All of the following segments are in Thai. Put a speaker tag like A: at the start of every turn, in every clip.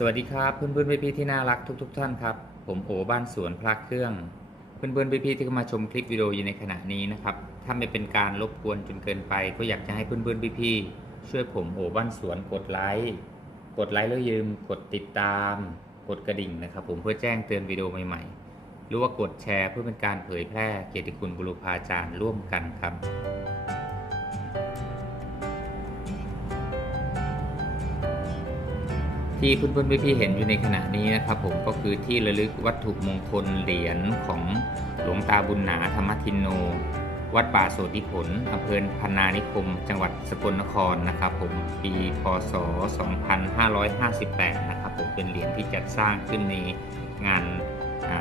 A: สวัสดีครับเพื่อนเพื่อนพี่ๆที่น่ารักทุกๆท่านครับ ผมโอบ้านสวนพระเครื่อง เพื่อนเพื่อนพี่ๆที่เข้ามาชมคลิปวิดีโออยู่ในขณะนี้นะครับถ้าไม่เป็นการรบกวนจนเกินไป ก็อยากจะให้เพื่อนเพื่อนพี่ๆช่วยผมโอบ้านสวนกดไลค์กดไลค์แล้วยืม กดติดตาม กดกระดิ่งนะครับ ผมเพื่อแจ้งเตือนวิดีโอใหม่ๆ หรือว่ากดแชร์เพื่อเป็นการเผยแพร่เกียรติคุณบุรุพาจารย์ร่วมกันครับ ที่เพื่อนๆพี่ๆเห็นอยู่ในขณะนี้นะครับ ผมก็คือที่ระลึกวัตถุมงคลเหรียญของหลวงตาบุญหนาธรรมทินโน วัดป่าโสธิผลอำเภอพนานิคม จังหวัดสกลนครนะครับ ผมปีพศ 2558 นะครับ ผมเป็นเหรียญที่จัดสร้างขึ้นในงาน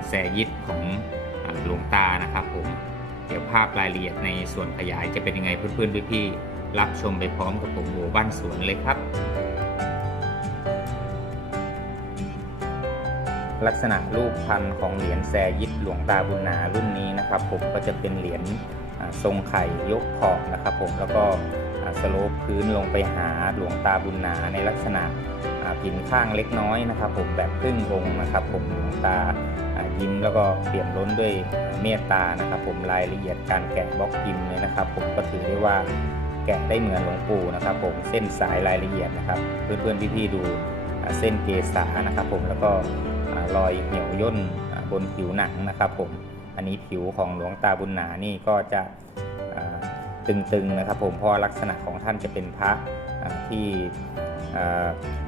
A: แสยิตของหลวงตานะครับ ผมเดี๋ยวภาพรายละเอียดในส่วนขยายจะเป็นยังไงเพื่อนๆพี่ๆรับชมไปพร้อมกับผมโหบ้านสวนเลยครับ ลักษณะรูปพันธ์ของเหรียญแซยิดหลวงตาบุญนารุ่นนี้นะครับผมก็จะเป็นเหรียญทรงไข่ยกขอบนะครับผมแล้วก็สโลปพื้นลงไปหาหลวงตาบุญนาในลักษณะผินข้างเล็กน้อยนะครับ ผมแบบครึ่งองค์นะครับ ผมหลวงตายิ้มแล้วก็เปี่ยมล้นด้วยเมตตานะครับ ผมรายละเอียดการแกะบล็อกพิมพ์เนี่ยนะครับ ผมก็ถือได้ว่าแกะได้เหมือนหลวงปู่นะครับ ผมเส้นสายรายละเอียดนะครับ เพื่อนๆพี่ๆดูเส้นเกษานะครับ ผมแล้วก็ รอยเหี่ยวย่นบนผิวหนังนะครับผมอันนี้ผิวของหลวงตาบุญหนานี่ก็จะตึงๆนะครับ ผมเพราะลักษณะของท่านจะเป็นพระที่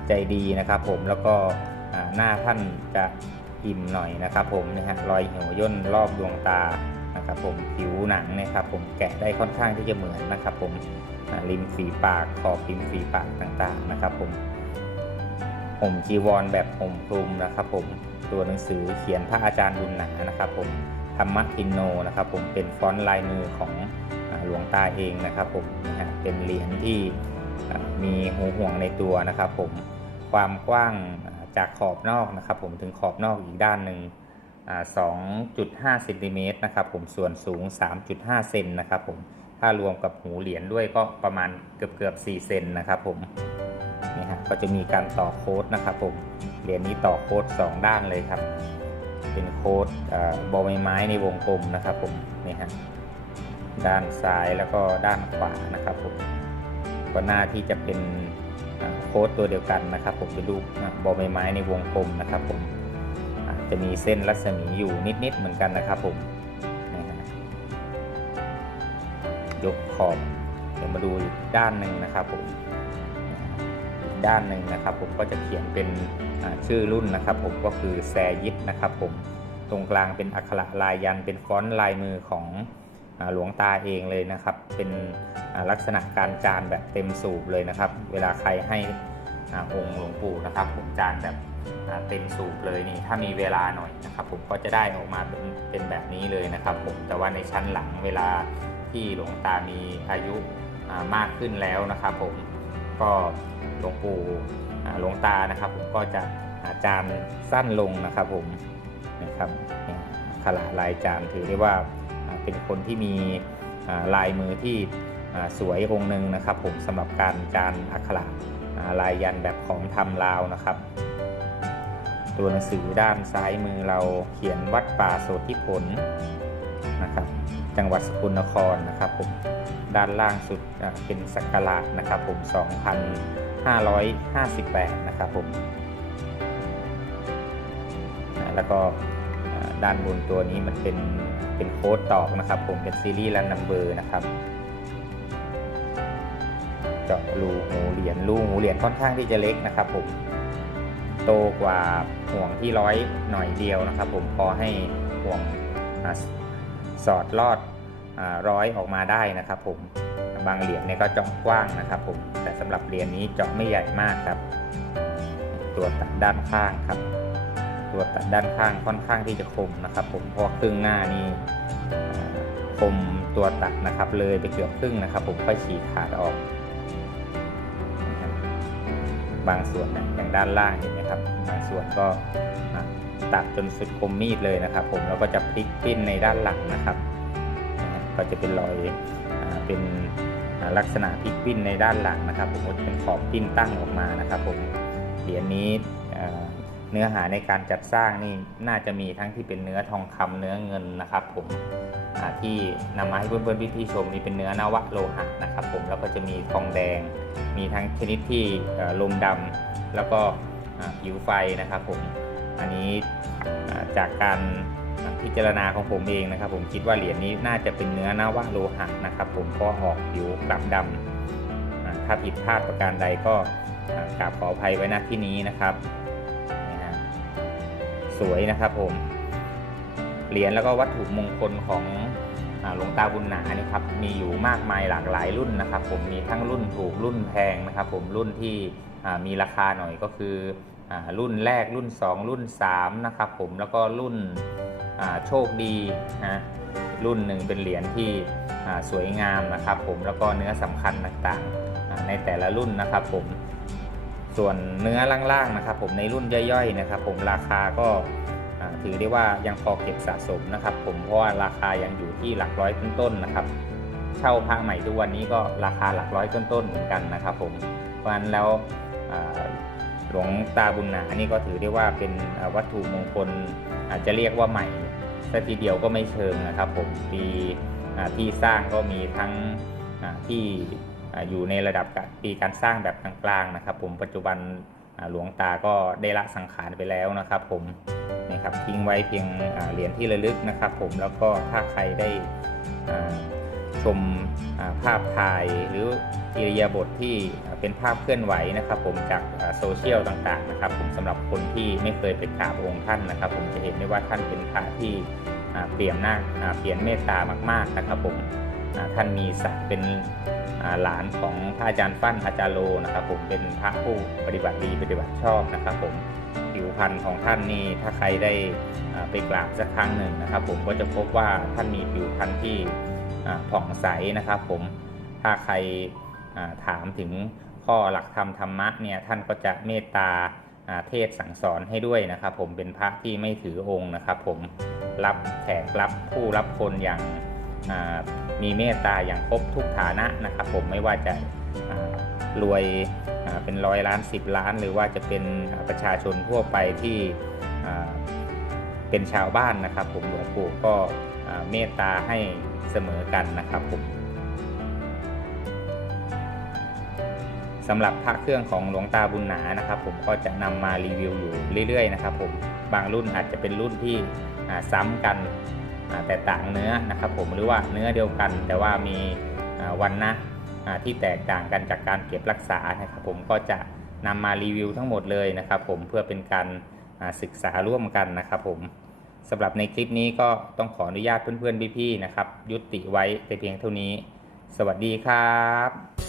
A: ใจดีนะครับผมแล้วก็หน้าท่านจะอิ่มหน่อยนะครับ ผมนะฮะรอยเหี่ยวย่นรอบดวงตานะครับผมผิวหนังนะครับผมแกะได้ค่อนข้างที่จะเหมือนนะครับ ผมริมฝีปากขอบริมฝีปากต่างๆนะครับ ผมห่มจีวรแบบห่มคลุมนะครับ ผม ตัวหนังสือเขียนพระอาจารย์บุญหนานะครับผมธรรมะทินโนนะครับผมเป็นฟอนต์ลายมือของหลวงตาเองนะครับผมเป็นเหรียญที่มีหูห่วงในตัวนะครับผมความกว้างจากขอบนอกนะครับผมถึงขอบนอกอีกด้านหนึ่ง2.5เซนติเมตรนะครับผมส่วนสูง 3.5 เซนนะครับผมถ้ารวมกับหูเหรียญด้วยก็ประมาณเกือบเกือบ4เซนนะครับผม นี่ฮะก็จะมีการต่อโค้ดนะครับผมเหรียญนี้ต่อโค้ด 2 ด้านเลยครับ เป็นโค้ดบอใบไม้ในวงกลมนะครับผมนี่ฮะด้านซ้ายแล้วก็ด้านขวานะครับผมก็หน้าที่จะเป็นโค้ดตัวเดียวกันนะครับ ผมเป็นรูปบอใบไม้ในวงกลมนะครับผมจะมีเส้นรัศมีอยู่นิดๆเหมือนกันนะครับผมยกขอบเดี๋ยวมาดูด้านหนึ่งนะครับผม ด้านหนึ่งนะครับ ผมก็จะเขียนเป็นชื่อรุ่นนะครับ ผมก็คือแซยิดนะครับ ผมตรงกลางเป็นอักขระลายยันเป็นฟอนต์ลายมือของหลวงตาเองเลยนะครับ เป็นลักษณะการจานแบบเต็มสูบเลยนะครับ เวลาใครให้องค์หลวงปู่นะครับ ผมจานแบบเต็มสูบเลยนี่ถ้ามีเวลาหน่อยนะครับ ผมก็จะได้ออกมาเป็นเป็นแบบนี้เลยนะครับ ผมแต่ว่าในชั้นหลังเวลาที่หลวงตามีอายุมากขึ้นแล้วนะครับ ผมก็ หลวงปู่หลวงตานะครับผมก็จะอาจารย์สั้นลงนะครับผมนะครับขลาลายจานถือได้ว่าเป็นคนที่มีลายมือที่สวยองค์หนึ่งนะครับ ผมสำหรับการจานอักขระอ่าลายยันแบบของทำลาวนะครับ ตัวหนังสือด้านซ้ายมือเราเขียนวัดป่าโสธิผลนะครับ จังหวัดสกลนครนะครับผมด้านล่างสุดเป็นสักการะนะครับผม 558 นะครับผมแล้วก็ด้านบนตัวนี้มันเป็นเป็นโค้ดตอกนะครับ ผมเป็นซีรีส์และนัมเบอร์นะครับเจาะรูหูเหรียญรูหูเหรียญค่อนข้างที่จะเล็กนะครับ ผมโตกว่าห่วงที่ร้อยหน่อยเดียวนะครับ ผมพอให้ห่วงสอดลอดร้อยออกมาได้นะครับ ผม บางเหรียญเนี่ยก็เจาะกว้างนะครับผมแต่สำหรับเหรียญนี้เจาะไม่ใหญ่มากครับ ตัวตัดด้านข้างครับ ตัวตัดด้านข้างค่อนข้างที่จะคมนะครับ ผมเพราะครึ่งหน้านี่คมตัวตัดนะครับเลยไปเกือบครึ่งนะครับ ผมค่อยฉีกขาดออก บางส่วนนะอย่างด้านล่างเห็นไหมครับบางส่วนก็ตัดจนสุดคมมีดเลยนะครับ ผมแล้วก็จะพลิกปิ้นในด้านหลังนะครับ ก็จะเป็นรอย เป็นลักษณะพิกปิ้นในด้านหลังนะครับ ผมก็จะเป็นขอบปิ้นตั้งออกมานะครับผมเหรียญนี้เนื้อหาในการจัดสร้างนี่น่าจะมีทั้งที่เป็นเนื้อทองคำเนื้อเงินนะครับ ผมที่นำมาให้เพื่อนๆพี่ๆชมนี่เป็นเนื้อนวะโลหะนะครับ ผมแล้วก็จะมีทองแดง มีทั้งชนิดที่ลมดำแล้วก็ผิวไฟนะครับ ผมอันนี้จากการ พิจารณาของผมเองนะครับ ผมคิดว่าเหรียญนี้น่าจะเป็นเนื้อนาวะโลหะนะครับ ผมเพราะออกผิวกลับดำอ่าถ้าผิดพลาดประการใดก็กราบขออภัยไว้ณที่นี้นะครับ สวยนะครับผมเหรียญแล้วก็วัตถุมงคลของหลวงตาบุญหนานี่ครับมีอยู่มากมายหลากหลายรุ่นนะครับ ผมมีทั้งรุ่นถูกรุ่นแพงนะครับ ผมรุ่นที่มีราคาหน่อยก็คืออรุ่นแรกรุ่น 2 รุ่น3นะครับผมแล้วก็รุ่น โชคดีนะรุ่นหนึ่งเป็นเหรียญที่สวยงามนะครับผมแล้วก็เนื้อสำคัญต่างๆในแต่ละรุ่นนะครับผมส่วนเนื้อล่างๆนะครับผมในรุ่นย่อยๆนะครับผมราคาก็ถือได้ว่ายังพอเก็บสะสมนะครับ ผมเพราะว่าราคายังอยู่ที่หลักร้อยต้นๆนะครับ เช่าพระใหม่ทุกวันนี้ก็ราคาหลักร้อยต้นๆเหมือนกันนะครับ ผมเพราะฉะนั้นแล้วหลวงตาบุญหนานี่ก็ถือได้ว่าเป็นวัตถุมงคลอาจจะเรียกว่าใหม่ สัทีเดียวก็ไม่เชิงนะครับผมปีที่สร้างก็มีทั้งที่อยู่ในระดับปีการสร้างแบบกลางๆนะครับ ผมปัจจุบันหลวงตาก็ได้ละสังขารไปแล้วนะครับ ผมนะครับทิ้งไว้เพียงเหรียญที่ระลึกนะครับ ผมแล้วก็ถ้าใครได้ชมภาพถ่ายหรือ อิริยาบถทที่เป็นภาพเคลื่อนไหวนะครับ ผมจากโซเชียลต่างๆนะครับ ผมสำหรับคนที่ไม่เคยไปกราบองค์ท่านนะครับ ผมจะเห็นได้ว่าท่านเป็นพระที่เปี่ยมหน้าเปลี่ยมเมตตามาก ๆนะครับ ผมท่านมีศักดิ์เป็นหลานของพระอาจารย์ฟั่นอาจารย์โลนะครับ ผมเป็นพระผู้ปฏิบัติดีปฏิบัติชอบนะครับ ผมผิวพรรณของท่านนี่ถ้าใครได้ไปกราบสักครั้งหนึ่งนะครับ ผมก็จะพบว่าท่านมีผิวพรรณที่ผ่องใสนะครับ ผมถ้าใคร ถามถึงข้อหลักธรรมธรรมะเนี่ยท่านก็จะเมตตาเทศสั่งสอนให้ด้วยนะครับ ผมเป็นพระที่ไม่ถือองค์นะครับ ผมรับแขกรับผู้รับคนอย่างมีเมตตาอย่างครบทุกฐานะนะครับ ผมไม่ว่าจะรวยเป็นร้อยล้าน10 ล้าน หรือว่าจะเป็นประชาชนทั่วไปที่เป็นชาวบ้านนะครับ ผมหลวงปู่ก็เมตตาให้เสมอกันนะครับผม สำหรับพระเครื่องของหลวงตาบุญหนานะครับ ผมก็จะนำมารีวิวอยู่เรื่อยๆนะครับผมบางรุ่นอาจจะเป็นรุ่นที่ซ้ำกันแต่ต่างเนื้อนะครับผมหรือว่าเนื้อเดียวกัน แต่ว่ามีวันนะที่แตกต่างกันจากการเก็บรักษานะครับผมก็จะนำมารีวิวทั้งหมดเลยนะครับผมเพื่อเป็นการศึกษาร่วมกันนะครับผมสำหรับในคลิปนี้ก็ต้องขออนุญาตเพื่อนๆพี่ๆนะครับ ยุติไว้แต่เพียงเท่านี้ สวัสดีครับ